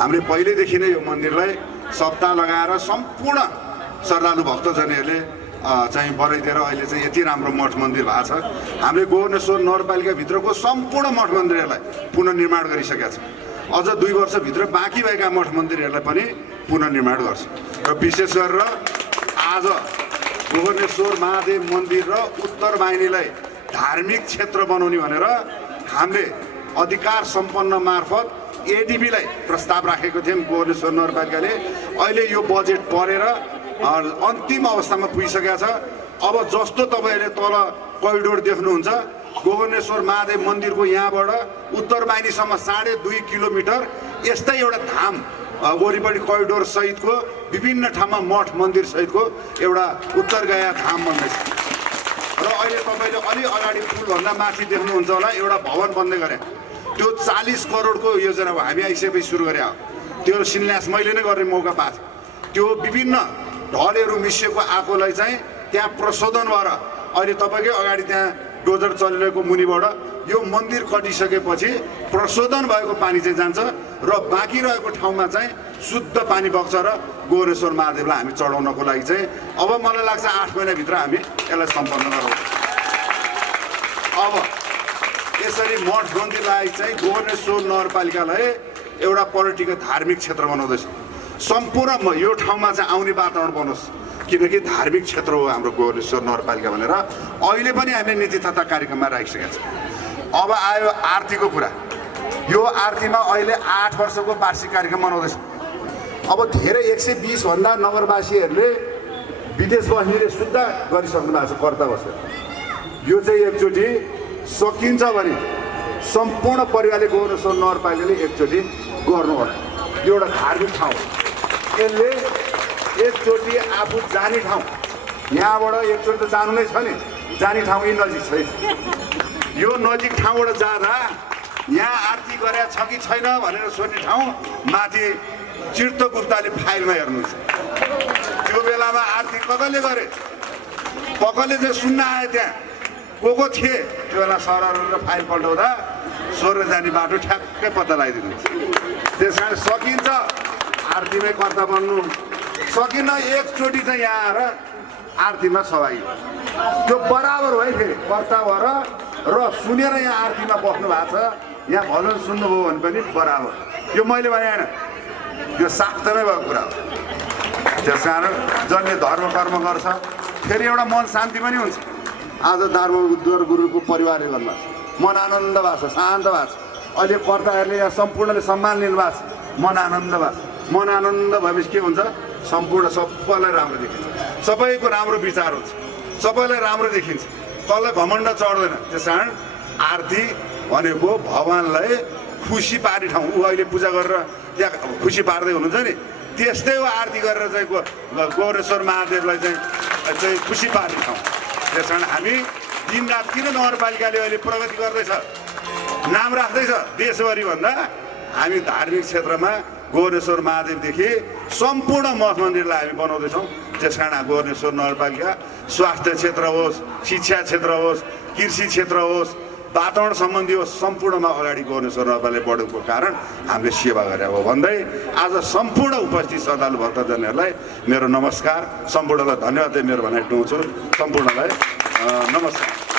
हामीले पहिल्यैदेखि नै यो मन्दिरलाई सप्ताह लगाएर सम्पूर्ण श्रद्धालु भक्तजनहरूले चाहिँ बढाइदिएर अहिले चाहिँ यति राम्रो मठ मन्दिर भएको छ। हामीले गोकर्णेश्वर नगरपालिकाभित्रको सम्पूर्ण मठ मन्दिरहरूलाई पुनर्निर्माण गरिसकेका छौँ। अझ 2 वर्षभित्र बाँकी भएका मठ मन्दिरहरूलाई पनि पुनर्निर्माण गर्छौँ। र विशेष गरेर आज गोकर्णेश्वर महादेव मन्दिर र उत्तर वाहिनीलाई धार्मिक क्षेत्र बनाउने भनेर हामीले अधिकार सम्पन्न मार्फत एडिबीलाई प्रस्ताव राखेको थियौँ गोकर्णेश्वर नगरपालिकाले। अहिले यो बजेट परेर अन्तिम अवस्थामा पुगिसकेको छ। अब जस्तो तपाईँहरूले तल करिडोर देख्नुहुन्छ गोकर्णेश्वर महादेव मन्दिरको यहाँबाट उत्तर वाहिनीसम्म 2.5 किलोमिटर यस्तै एउटा धाम वरिपरि करिडोर सहितको विभिन्न ठाउँमा मठ मन्दिर सहितको एउटा उत्तरगया धाम बन्दैछ। र अहिले तपाईँले अलि अगाडि पुलभन्दा माथि देख्नुहुन्छ होला एउटा भवन बन्दै गरे। त्यो 40 करोडको योजना हो। हामी आइसकेपछि सुरु गरे हो। त्यो शिलान्यास मैले नै गर्ने मौका पाएको छु। त्यो विभिन्न ढलहरू मिसिएको आएकोलाई चाहिँ त्यहाँ प्रशोधन भएर अहिले तपाईँकै अगाडि त्यहाँ डोजर चलिरहेको मुनिबाट यो मन्दिर कटिसकेपछि प्रशोधन भएको पानी चाहिँ जान्छ र बाँकी रहेको ठाउँमा चाहिँ शुद्ध पानी बग्छ र गोकर्णेश्वर महादेवलाई हामी चढाउनको लागि चाहिँ अब मलाई लाग्छ 8 महिनाभित्र हामी यसलाई सम्पन्न गरौँ। अब यसरी मठ मन्दिरलाई चाहिँ गोकर्णेश्वर नगरपालिकालाई एउटा पर्यटकीय धार्मिक क्षेत्र बनाउँदैछ। सम्पूर्ण यो ठाउँमा चाहिँ आउने वातावरण बनोस्, किनकि धार्मिक क्षेत्र हो हाम्रो गोकर्णेश्वर नगरपालिका भनेर अहिले पनि हामीले नीति तथा कार्यक्रममा राखिसकेका छौँ। अब आयो आरतीको कुरा। यो आरतीमा अहिले 8 वर्षको वार्षिक कार्यक्रम मनाउँदैछ। अब धेरै 120 भन्दा नगरवासीहरूले विदेश बस्नेले शुद्ध गरिसक्नु भएको छ कर्ता बसेर। यो चाहिँ एकचोटि सकिन्छ भने सम्पूर्ण परिवारले गोकर्णेश्वर नगरपालिकाले एकचोटि गर्नुपर्छ। यो एउटा धार्मिक ठाउँ हो। यसले एकचोटि आफू जाने ठाउँ, यहाँबाट एकचोटि त जानु नै छ नि, जाने ठाउँ यही नजिक छ। यो नजिक ठाउँबाट जाँदा यहाँ आरती गरे छ कि छैन भनेर सोध्ने ठाउँ माथि चित्रगुप्तले फाइलमा हेर्नुहुन्छ। त्यो बेलामा आरती कसले गरे, कसले चाहिँ सुन्न आए, त्यहाँ को थिए, त्यो बेला सरर फाइल पल्टाउँदा स्वर्ग जाने बाटो ठ्याक्कै पत्ता लगाइदिनुहुन्छ। त्यस कारण सकिन्छ आरतीमै कर्ता बन्नु, सकिन्न एकचोटि चाहिँ यहाँ आएर आरतीमा सहभागी त्यो बराबर है। फेरि कर्ता भएर र सुनेर यहाँ आरतीमा बस्नु भएको छ, यहाँ भजन सुन्नुभयो भने पनि बराबर। यो मैले भने होइन, यो शास्त्रमै भएको कुरा हो। त्यस कारण जसले धर्म कर्म गर्छ फेरि एउटा मन शान्ति पनि हुन्छ। आज धर्मद्वार गुरुको परिवारले गर्नुभएको छ, मन आनन्द भएको छ, शान्त भएको छ। अहिले कर्ताहरूले यहाँ सम्पूर्णले सम्मान लिनुभएको छ, मन आनन्द भएको छ। मन आनन्द भएपछि के हुन्छ, सम्पूर्ण सबैलाई राम्रो देखिन्छ, सबैको राम्रो विचार हुन्छ, सबैलाई राम्रो देखिन्छ, कसलाई घमण्ड चढ्दैन। त्यस कारण आरती भनेको भगवान्लाई खुसी पार्ने ठाउँ। ऊ अहिले पूजा गरेर त्यहाँ खुसी पार्दै हुनुहुन्छ नि, त्यस्तै हो आरती गरेर चाहिँ गोकर्णेश्वर महादेवलाई चाहिँ खुसी पार्ने ठाउँ। त्यस कारण हामी दिनरात किन नगरपालिकाले अहिले प्रगति गर्दैछ, नाम राख्दैछ देशभरि भन्दा हामी धार्मिक क्षेत्रमा गोकर्णेश्वर महादेवदेखि सम्पूर्ण मठ मन्दिरलाई हामी बनाउँदैछौँ। त्यस कारण गोकर्णेश्वर नगरपालिका स्वास्थ्य क्षेत्र होस्, शिक्षा क्षेत्र होस्, कृषि क्षेत्र होस्, वातावरण सम्बन्धी होस्, सम्पूर्णमा अगाडि गोकर्णेश्वर नगरपालिका बढेको कारण हामीले सेवा गरे हो भन्दै आज सम्पूर्ण उपस्थित श्रद्धालु भक्तजनहरूलाई मेरो नमस्कार, सम्पूर्णलाई धन्यवाद मेरो भनाइ टुङ्छु। सम्पूर्णलाई नमस्कार।